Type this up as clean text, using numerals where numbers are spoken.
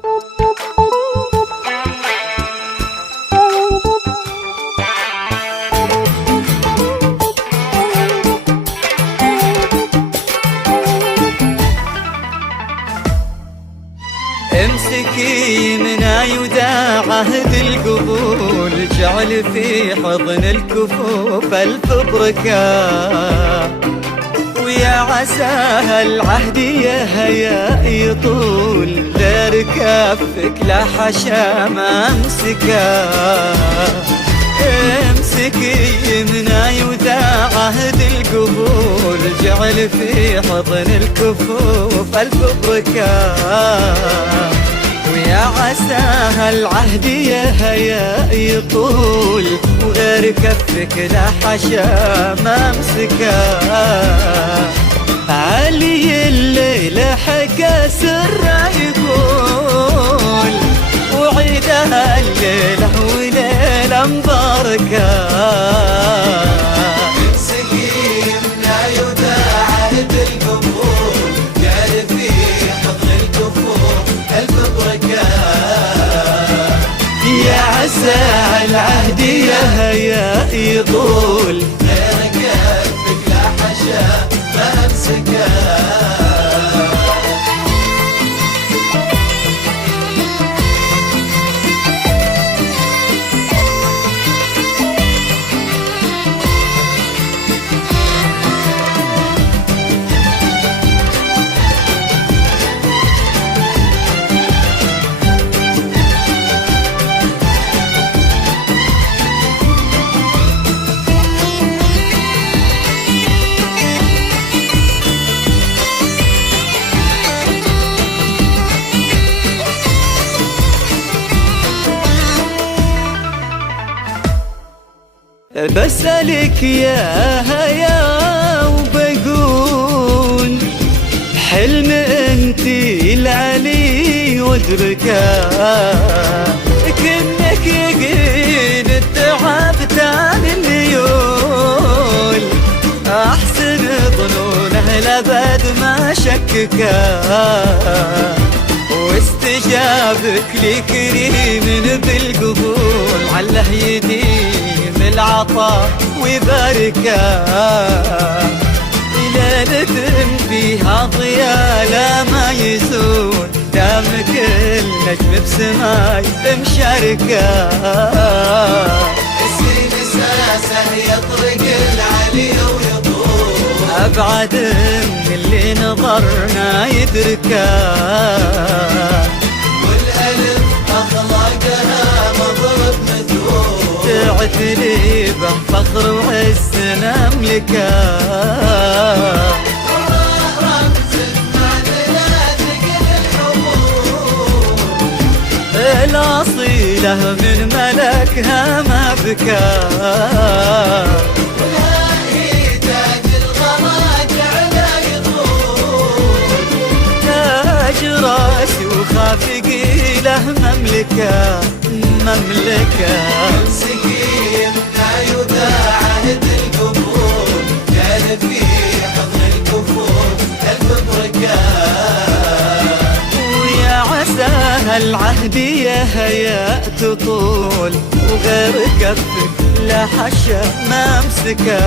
امسكي من يودع عهد القبول، جعل في حضن الكفوف الف بركة، ويا عساها العهد يا هيا يطول، غير كفك لا حشا ما امسكه. امسكي من يودع عهد القبول، جعل في حضن الكفوف الف بركة، ويا عساها العهد يا هيا يطول، وغير كفك لا حشا ما امسكه. علي الليل حكى سره يقول، وعيدها الليله وليله مباركه. امسكي من يودع عهد القبول، جعل في حضن الكفوف الف بركه، يا عسى العهد يا هيا يطول، غير كفك لا حشا ما امسكه. بسألك يا هيا وبقول، حلم انتي العلي وادركه، كنك يقين التعب تاني الليول، احسن ظنونه لابد ما شككه، واستجابك لكريم بالقبول، عله يديم العطاء ويباركه، ليلة فيها ضياء لا ما يزول، دام كل نجم بسماي مشاركه. السين اساسه يطرق العلي ويطول، ابعد من اللي نظرنا يدركه، والالف اخلاقها مضرب مثول، تعتلي به فخر وعز نملكه، رمز معدنا ثقل الحمول، الاصيله من ملكها ما بكى، والهائي تاج الغلا جعله يطول، تاج راسي وخافقي له مملكه مملكه. امسكي من يودع عهد القبول، جعل في حضن الكفوف الف بركه، ويا عساها العهد يا هيا تطول، وغير كفك لا حشا ما امسكه.